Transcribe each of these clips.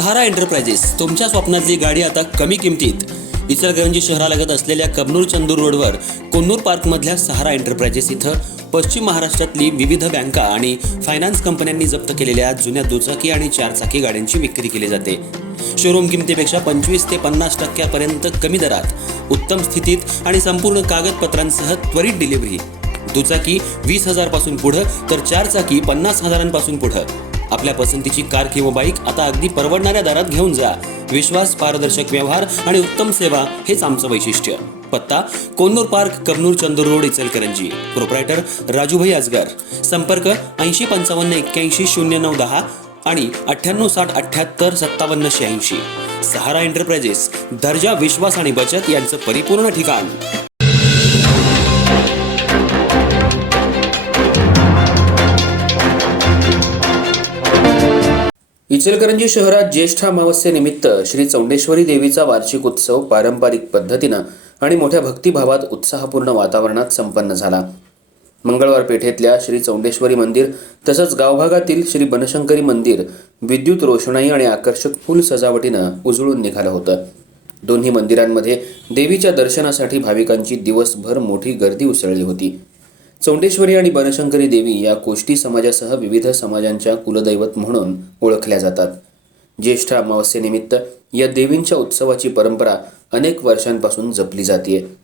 सहारा enterprises तुमच्या स्वप्नातली गाडी आता कमी किमतीत. इचलकरंजी शहरालगत असलेल्या कबनूर चंदूर रोडवर कोन्नूर पार्कमधल्या सहारा एंटरप्राइजेस इथं पश्चिम महाराष्ट्रातली विविध बँका आणि फायनान्स कंपन्यांनी जप्त केलेल्या जुन्या दुचाकी आणि चारचाकी गाड्यांची विक्री केली जाते. शोरूम किमतीपेक्षा 25 ते 50% कमी दरात, उत्तम स्थितीत आणि संपूर्ण कागदपत्रांसह त्वरित डिलिव्हरी. दुचाकी 20,000 पासून पुढे तर चारचाकी 50,000 पुढे. आपल्या पसंतीची कार किंवा बाईक आता अगदी परवडणाऱ्या दरात घेऊन जा. विश्वास, पारदर्शक व्यवहार आणि उत्तम सेवा हेच आमचं वैशिष्ट्य. पत्ता Konnur Park, Kabnur Chandur Road, Ichalkaranji. Proprietor Rajubhai Ajgar. संपर्क 8055810910 आणि 9860785786. सहारा एंटरप्राइजेस, दर्जा, विश्वास आणि बचत यांचं परिपूर्ण ठिकाण. इचलकरंजी शहरात ज्येष्ठ अमावस्येनिमित्त श्री चौंडेश्वरी देवीचा वार्षिक उत्सव पारंपरिक पद्धतीनं आणि मोठ्या भक्तिभावात उत्साहपूर्ण वातावरणात संपन्न झाला. मंगळवार पेठेतल्या श्री चौंडेश्वरी मंदिर तसंच गावभागातील श्री बनशंकरी मंदिर विद्युत रोषणाई आणि आकर्षक फुल सजावटीनं उजळून निघालं होतं. दोन्ही मंदिरांमध्ये देवीच्या दर्शनासाठी भाविकांची दिवसभर मोठी गर्दी उसळली होती. चौंडेश्वरी आणि बनशंकरी देवी या कोष्टी समाजासह विविध समाजांच्या कुलदैवत म्हणून ओळखल्या जातात. ज्येष्ठ अमावस्येनिमित्त या देवींच्या उत्सवाची परंपरा अनेक वर्षांपासून जपली जाते.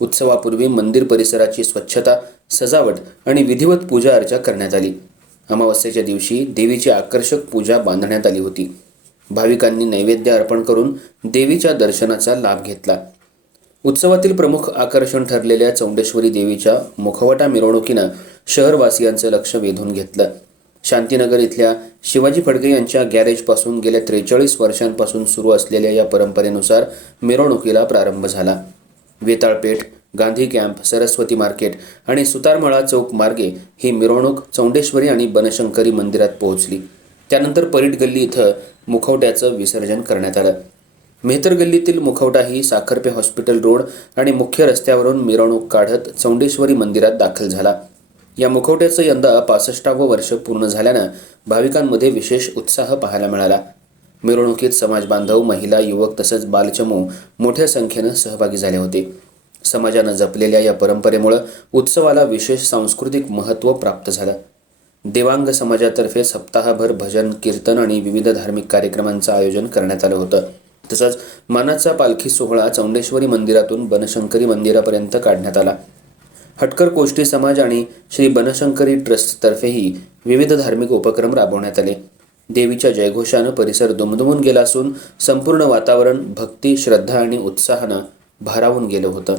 उत्सवापूर्वी मंदिर परिसराची स्वच्छता, सजावट आणि विधिवत पूजा अर्चा करण्यात आली. अमावस्येच्या दिवशी देवीची आकर्षक पूजा बांधण्यात आली होती. भाविकांनी नैवेद्य अर्पण करून देवीच्या दर्शनाचा लाभ घेतला. उत्सवातील प्रमुख आकर्षण ठरलेल्या चौंडेश्वरी देवीच्या मुखवटा मिरवणुकीनं शहरवासियांचं लक्ष वेधून घेतलं. शांतीनगर इथल्या शिवाजी फडके यांच्या गॅरेजपासून गेल्या 43 वर्षांपासून सुरू असलेल्या या परंपरेनुसार मिरवणुकीला प्रारंभ झाला. वेताळपेठ, गांधी कॅम्प, सरस्वती मार्केट आणि सुतारमळा चौक मार्गे ही मिरवणूक चौंडेश्वरी आणि बनशंकरी मंदिरात पोहोचली. त्यानंतर परीट गल्ली इथं मुखवट्याचं विसर्जन करण्यात आलं. मेहतर गल्लीतील मुखवटा ही साखरपे हॉस्पिटल रोड आणि मुख्य रस्त्यावरून मिरवणूक काढत चौंडेश्वरी मंदिरात दाखल झाला. या मुखवट्याचं यंदा 65वं वर्ष पूर्ण झाल्यानं भाविकांमध्ये विशेष उत्साह पाहायला मिळाला. मिरवणुकीत समाजबांधव, महिला, युवक तसंच बालचमू मोठ्या संख्येनं सहभागी झाले होते. समाजानं जपलेल्या या परंपरेमुळे उत्सवाला विशेष सांस्कृतिक महत्त्व प्राप्त झालं. देवांग समाजातर्फे सप्ताहभर भजन, कीर्तन आणि विविध धार्मिक कार्यक्रमांचं आयोजन करण्यात आलं होतं. तसंच मानाचा पालखी सोहळा चौंडेश्वरी मंदिरातून बनशंकरी मंदिरापर्यंत काढण्यात आला. हटकर कोष्टी समाज आणि श्री बनशंकरी ट्रस्टतर्फेही विविध धार्मिक उपक्रम राबवण्यात आले. देवीच्या जयघोषानं परिसर दुमदुमून गेला असून संपूर्ण वातावरण भक्ती, श्रद्धा आणि उत्साहानं भारावून गेलं होतं.